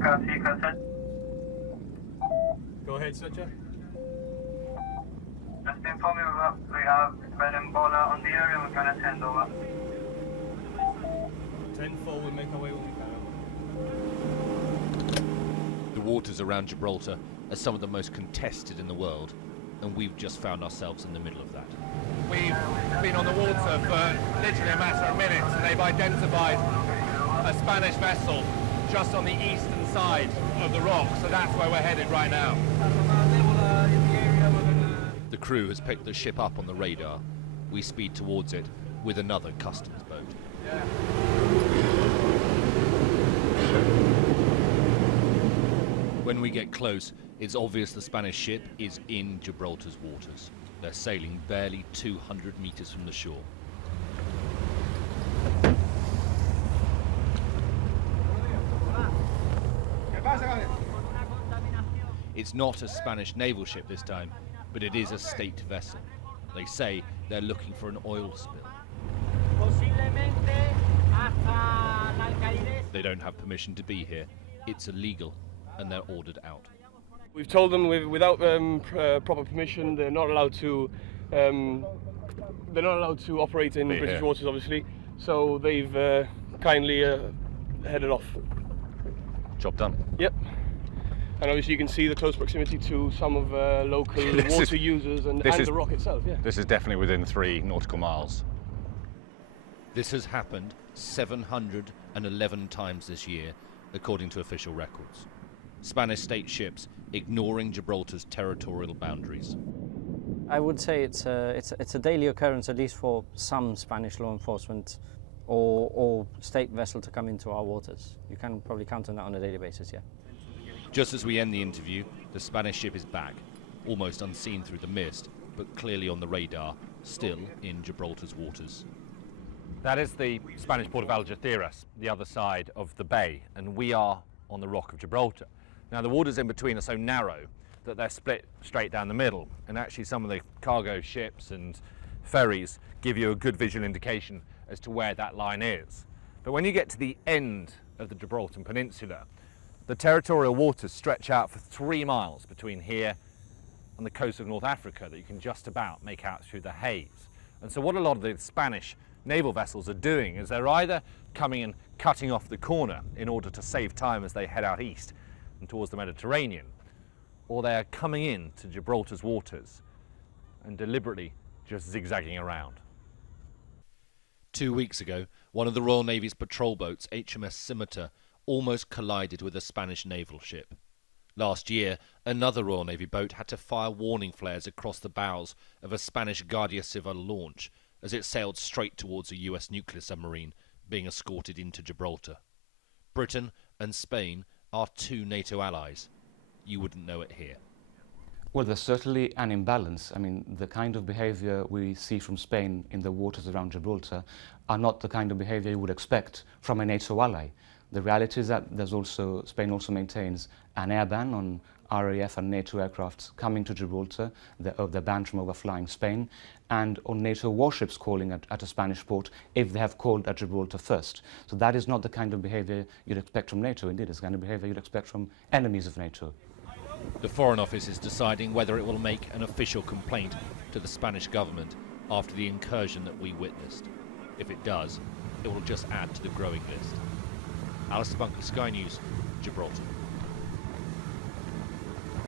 Go ahead, Sutcher. Just inform you that we have Ebola on the area. We're going to send over. 10-4, we'll make our way when we can. The waters around Gibraltar are some of the most contested in the world, and we've just found ourselves in the middle of that. We've been on the water for literally a matter of minutes, and they've identified a Spanish vessel just on the eastern side of the rock, so that's where we're headed right now. The crew has picked the ship up on the radar. We speed towards it with another customs boat. When we get close, it's obvious the Spanish ship is in Gibraltar's waters. They're sailing barely 200 meters from the shore. It's not a Spanish naval ship this time, but it is a state vessel. They say they're looking for an oil spill. They don't have permission to be here. It's illegal, and they're ordered out. We've told them without proper permission, they're not allowed to operate in British waters, obviously. So they've kindly headed off. Job done. Yep. And obviously you can see the close proximity to some of local water users and the rock itself. Yeah. This is definitely within 3 nautical miles. This has happened 711 times this year, according to official records. Spanish state ships ignoring Gibraltar's territorial boundaries. I would say it's a daily occurrence, at least for some Spanish law enforcement or state vessel to come into our waters. You can probably count on that on a daily basis, yeah. Just as we end the interview, the Spanish ship is back, almost unseen through the mist, but clearly on the radar, still in Gibraltar's waters. That is the Spanish port of Algeciras, the other side of the bay, and we are on the Rock of Gibraltar. Now the waters in between are so narrow that they're split straight down the middle, and actually some of the cargo ships and ferries give you a good visual indication as to where that line is. But when you get to the end of the Gibraltar Peninsula, the territorial waters stretch out for 3 miles between here and the coast of North Africa that you can just about make out through the haze. And so what a lot of the Spanish naval vessels are doing is they're either coming and cutting off the corner in order to save time as they head out east and towards the Mediterranean, or they are coming in to Gibraltar's waters and deliberately just zigzagging around. 2 weeks ago, one of the Royal Navy's patrol boats, HMS Scimitar, almost collided with a Spanish naval ship. Last year, another Royal Navy boat had to fire warning flares across the bows of a Spanish Guardia Civil launch as it sailed straight towards a US nuclear submarine being escorted into Gibraltar. Britain and Spain are 2 NATO allies. You wouldn't know it here. Well, there's certainly an imbalance. I mean, the kind of behaviour we see from Spain in the waters around Gibraltar are not the kind of behaviour you would expect from a NATO ally. The reality is that Spain also maintains an air ban on RAF and NATO aircraft coming to Gibraltar. They're banned from overflying Spain, and on NATO warships calling at a Spanish port if they have called at Gibraltar first. So that is not the kind of behaviour you'd expect from NATO. Indeed, it's the kind of behaviour you'd expect from enemies of NATO. The Foreign Office is deciding whether it will make an official complaint to the Spanish government after the incursion that we witnessed. If it does, it will just add to the growing list. Alistair Bunkall, Sky News, Gibraltar.